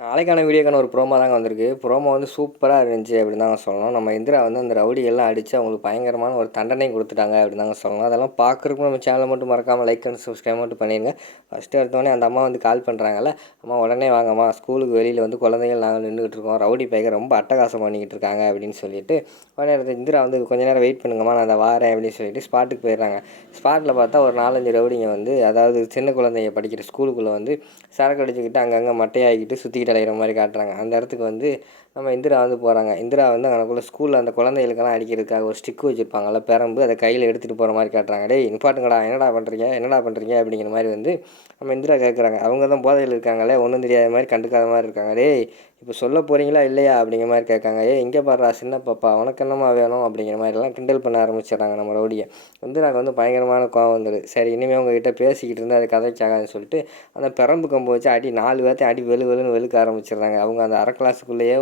நாளைக்கான வீடியோக்கான ஒரு ப்ரோமோ தாங்க வந்திருக்கு. ப்ரோமோ வந்து சூப்பராக இருந்துச்சு அப்படின்னு தாங்க சொல்லணும். நம்ம இந்திரா வந்து அந்த ரவுடியெல்லாம் அடித்து அவங்களுக்கு பயங்கரமான ஒரு தண்டனை கொடுத்துட்டாங்க அப்படின்னு தாங்க சொல்லணும். அதெல்லாம் பார்க்குறதுக்கு நம்ம சேனலை மட்டும் மறக்காமல் லைக் அண்ட் சப்ஸ்கிரைப் மட்டும் பண்ணிடுங்க. ஃபஸ்ட்டு எடுத்தோடனே அந்த அம்மா வந்து கால் பண்ணுறாங்கல்ல, அம்மா உடனே வாங்கம்மா, ஸ்கூலுக்கு வெளியில் வந்து குழந்தைகள் நாங்கள் நின்றுக்கிட்டு இருக்கோம், ரவுடி பையன் ரொம்ப அட்டகாசம் பண்ணிக்கிட்டு இருக்காங்க அப்படின்னு சொல்லிட்டு உடனே இந்திரா வந்து கொஞ்ச நேரம் வெயிட் பண்ணுங்கம்மா, நான் அதை வாரேன் அப்படின்னு சொல்லிட்டு ஸ்பாட்டுக்கு போயிடுறாங்க. ஸ்பாட்டில் பார்த்தா ஒரு 4-5 ரவுடிங்க வந்து, அதாவது சின்ன குழந்தைங்க படிக்கிற ஸ்கூலுக்குள்ளே வந்து சரக்கு அடிச்சுக்கிட்டு அங்கங்கே மட்டையாகிக்கிட்டு சுற்றிக்கிட்டு அலைகிற மாதிரி காட்டுறாங்க. அந்த இடத்துக்கு வந்து நம்ம இந்திரா வந்து போகிறாங்க. இந்திரா வந்து அங்கனக்குள்ளே ஸ்கூலில் அந்த குழந்தைகளுக்கெல்லாம் அடிக்கிறதுக்காக ஒரு ஸ்டிக் வச்சுருப்பாங்கல்ல, பெரம்பு, அதை கையில் எடுத்துகிட்டு போகிற மாதிரி காட்டுறாங்க. டேய் நிப்பாட்டுங்கடா, என்னடா பண்ணுறீங்க அப்படிங்கிற மாதிரி வந்து நம்ம இந்திரா கேட்குறாங்க. அவங்க தான் போதையில் இருக்காங்களே, ஒன்றும் தெரியாத மாதிரி கண்டுக்காத மாதிரி இருக்காங்க. டேய் இப்போ சொல்ல போகிறீங்களா இல்லையா அப்படிங்கிற மாதிரி கேட்காங்க. இங்கே பாடுறா சின்ன பாப்பா, உனக்கு என்னம்மா வேணும் அப்படிங்கிற மாதிரிலாம் கிண்டல் பண்ண ஆரம்பிச்சிடுறாங்க நம்ம ரவுடியை. இந்திராவுக்கு வந்து பயங்கரமான கோவம் வந்துடுது. சரி இனிமேல் உங்ககிட்ட பேசிக்கிட்டு இருந்தால் அது கதைக்காகாதுன்னு சொல்லிட்டு அந்த பெரம்பு கம்பு வச்சு அடி 4 பேர்த்தையும் அடி வெளுன்னு வெளுக்க ஆரம்பிச்சிடுறாங்க. அவங்க அந்த அரை கிளாஸுக்குள்ளேயே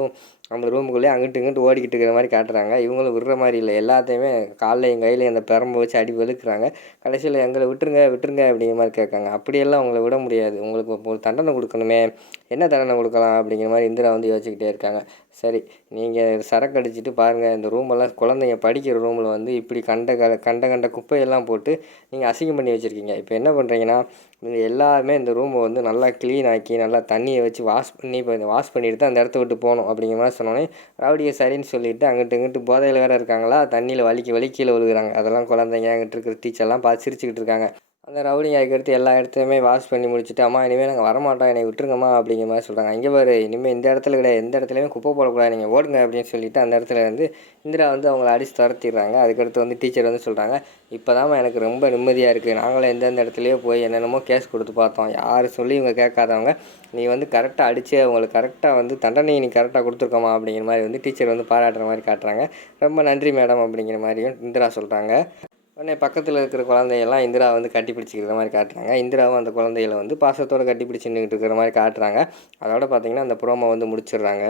அந்த ரூமுக்குள்ளேயே அங்கிட்டு இங்கிட்டு ஓடிக்கிட்டு இருக்கிற மாதிரி காட்டுறாங்க. இவங்களும் விடுற மாதிரி இல்லை, எல்லாத்தையுமே காலையும் கையிலையும் அந்த பெரம்பை வச்சு அடி வெளுக்கிறாங்க. கடைசியில் எங்களை விட்டுருங்க அப்படிங்கிற மாதிரி கேட்காங்க. அப்படியெல்லாம் அவங்கள விட முடியாது, உங்களுக்கு ஒரு தண்டனை கொடுக்கணுமே, என்ன தண்டனை கொடுக்கலாம் அப்படிங்கிற மாதிரி இந்திரா வந்து யோசிச்சுக்கிட்டே இருக்காங்க. சரி நீங்கள் சரக்கு அடிச்சுட்டு பாருங்கள், இந்த ரூமெல்லாம் குழந்தைங்க படிக்கிற ரூமில் வந்து இப்படி கண்ட குப்பையெல்லாம் போட்டு நீங்கள் அசிங்கம் பண்ணி வச்சுருக்கீங்க. இப்போ என்ன பண்ணுறீங்கன்னா, நீங்கள் எல்லாருமே இந்த ரூமை வந்து நல்லா க்ளீன் ஆக்கி நல்லா தண்ணியை வச்சு வாஷ் பண்ணி இப்போ இந்த வாஷ் பண்ணிட்டு தான் அந்த இடத்த விட்டு போகணும் அப்படிங்கிற மாதிரி சொன்னோன்னே ரவுடியை சரின்னு சொல்லிவிட்டு அங்கிட்டு இங்கிட்டு போதையில் வேறு இருக்காங்களா, தண்ணியில் வலிக்கு கீழே விழுகிறாங்க. அதெல்லாம் குழந்தைங்க அங்கிட்டு இருக்கிற டீச்சர்லாம் பார்த்து சிரிச்சுக்கிட்டு இருக்காங்க. அந்த ரவுடிங்க அதுக்கடுத்து எல்லா இடத்தையுமே வாஷ் பண்ணி முடிச்சுட்டு, அம்மா இனிமேல் நாங்கள் வரமாட்டோம், என்னை விட்டுருங்கம்மா அப்படிங்கிற மாதிரி சொல்கிறாங்க. இங்கே பாரு, இனிமேல் இந்த இடத்துல கிடையாது, எந்த இடத்துலையுமே குப்பை போடக்கூடாது, நீங்கள் ஓடுங்க அப்படின்னு சொல்லிட்டு அந்த இடத்துல வந்து இந்திரா வந்து அவங்கள அடித்து துரத்திடுறாங்க. அதுக்கடுத்து வந்து டீச்சர் வந்து சொல்கிறாங்க, இப்போ தான் எனக்கு ரொம்ப நிம்மதியாக இருக்குது, நாங்களும் எந்தெந்த இடத்துலையோ போய் என்னென்னமோ கேஸ் கொடுத்து பார்த்தோம், யார் சொல்லி இவங்க கேட்காதவங்க, நீ வந்து கரெக்டாக அடித்து அவங்களுக்கு கரெக்டாக வந்து தண்டனை நீ கரெக்டாக கொடுத்துருக்கோமா அப்படிங்கிற மாதிரி வந்து டீச்சர் வந்து பாராட்டுற மாதிரி காட்டுறாங்க. ரொம்ப நன்றி மேடம் அப்படிங்கிற மாதிரியும் இந்திரா சொல்கிறாங்க. உடனே பக்கத்தில் இருக்கிற குழந்தையெல்லாம் இந்திரா வந்து கட்டி பிடிச்சிக்கிற மாதிரி காட்டுறாங்க. இந்திராவும் அந்த குழந்தைகளை வந்து பாசத்தோடு கட்டி பிடிச்சி நின்றுக்கிட்டு இருக்கிற மாதிரி காட்டுறாங்க. அதோட பார்த்திங்கன்னா அந்த ப்ரோமோ வந்து முடிச்சிடுறாங்க.